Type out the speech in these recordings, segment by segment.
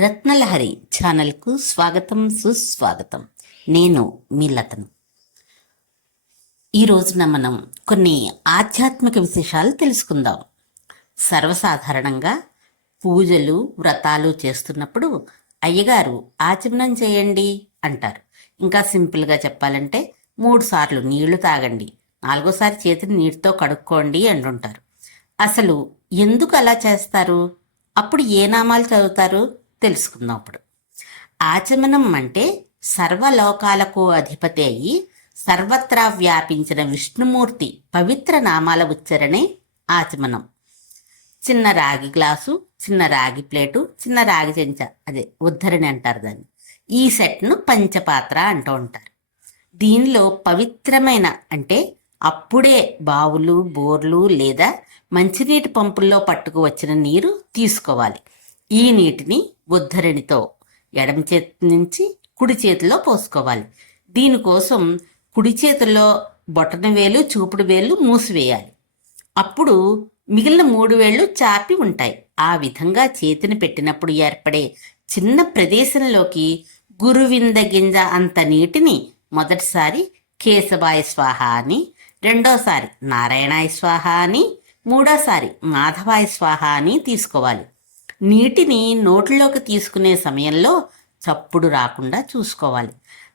రత్నలహరి ఛానల్కు స్వాగతం సుస్వాగతం. నేను మీ లతను. ఈ రోజున మనం కొన్ని ఆధ్యాత్మిక విశేషాలు తెలుసుకుందాం. సర్వసాధారణంగా పూజలు వ్రతాలు చేస్తున్నప్పుడు అయ్యగారు ఆచమనం చేయండి అంటారు. ఇంకా సింపుల్గా చెప్పాలంటే మూడు సార్లు నీళ్ళు తాగండి నాలుగోసారి చేతిని నీటితో కడుక్కోండి అంటుంటారు. అసలు ఎందుకు అలా చేస్తారు? అప్పుడు ఏ నామాలు చదువుతారు? తెలుసుకుందాం అప్పుడు. ఆచమనం అంటే సర్వలోకాలకు అధిపతి అయి సర్వత్రా వ్యాపించిన విష్ణుమూర్తి పవిత్ర నామాల ఉచ్చరణే ఆచమనం. చిన్న రాగి గ్లాసు చిన్న రాగి ప్లేటు చిన్న రాగి చెంచా అదే ఉద్ధరణి అంటారు దాన్ని. ఈ సెట్ను పంచపాత్ర అంటూ ఉంటారు. దీనిలో పవిత్రమైన అంటే అప్పుడే బావులు బోర్లు లేదా మంచినీటి పంపుల్లో పట్టుకు వచ్చిన నీరు తీసుకోవాలి. ఈ నీటిని ఉద్ధరణితో ఎడమ చేతి నుంచి కుడి చేతిలో పోసుకోవాలి. దీనికోసం కుడి చేతిలో బొటన వేలు చూపుడు వేలు మూసివేయాలి. అప్పుడు మిగిలిన మూడు వేళ్ళు చాపి ఉంటాయి. ఆ విధంగా చేతిని పెట్టినప్పుడు ఏర్పడే చిన్న ప్రదేశంలోకి గురువింద గింజ అంత నీటిని మొదటిసారి కేశవాయ స్వాహ అని రెండోసారి నారాయణాయ స్వాహ అని మూడోసారి మాధవాయ స్వాహ అని తీసుకోవాలి. నీటిని నోట్లోకి తీసుకునే సమయంలో చప్పుడు రాకుండా చూసుకోవాలి.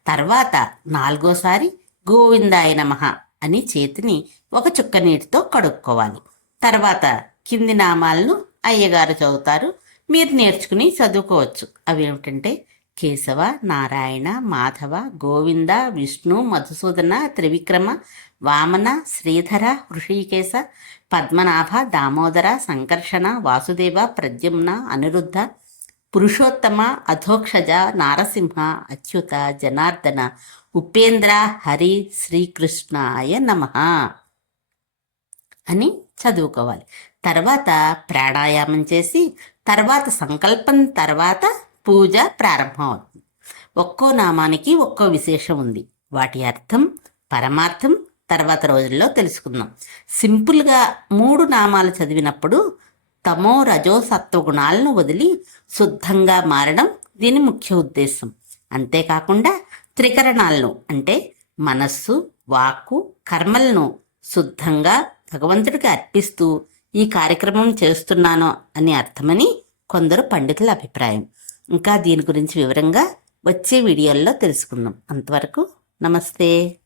తర్వాత నాలుగోసారి గోవిందాయ నమః అని చేతిని ఒక చుక్క నీటితో కడుక్కోవాలి. తర్వాత కింది నామాలను అయ్యగారు చదువుతారు. మీరు నేర్చుకుని చదువుకోవచ్చు. అవి ఏమిటంటే కేశవ నారాయణ మాధవ గోవింద విష్ణు మధుసూదన త్రివిక్రమ వామన శ్రీధర హృషికేశ పద్మనాభ దామోదర సంకర్షణ వాసుదేవ ప్రద్యుమ్న అనిరుద్ధ పురుషోత్తమ అధోక్షజ నారసింహ అచ్యుత జనార్దన ఉపేంద్ర హరి శ్రీకృష్ణాయ నమ అని చదువుకోవాలి. తర్వాత ప్రాణాయామం చేసి తర్వాత సంకల్పం తర్వాత పూజ ప్రారంభం అవుతుంది ఒక్కో నామానికి ఒక్కో విశేషం ఉంది. వాటి అర్థం పరమార్థం తర్వాత రోజుల్లో తెలుసుకుందాం. సింపుల్గా మూడు నామాలు చదివినప్పుడు తమో రజో సత్వగుణాలను వదిలి శుద్ధంగా మారడం దీని ముఖ్య ఉద్దేశం. అంతేకాకుండా త్రికరణాలను అంటే మనస్సు వాక్కు కర్మలను శుద్ధంగా భగవంతుడికి అర్పిస్తూ ఈ కార్యక్రమం చేస్తున్నాను అని అర్థమని కొందరు పండితుల అభిప్రాయం. ఇంకా దీని గురించి వివరంగా వచ్చే వీడియోల్లో తెలుసుకుందాం. అంతవరకు నమస్తే.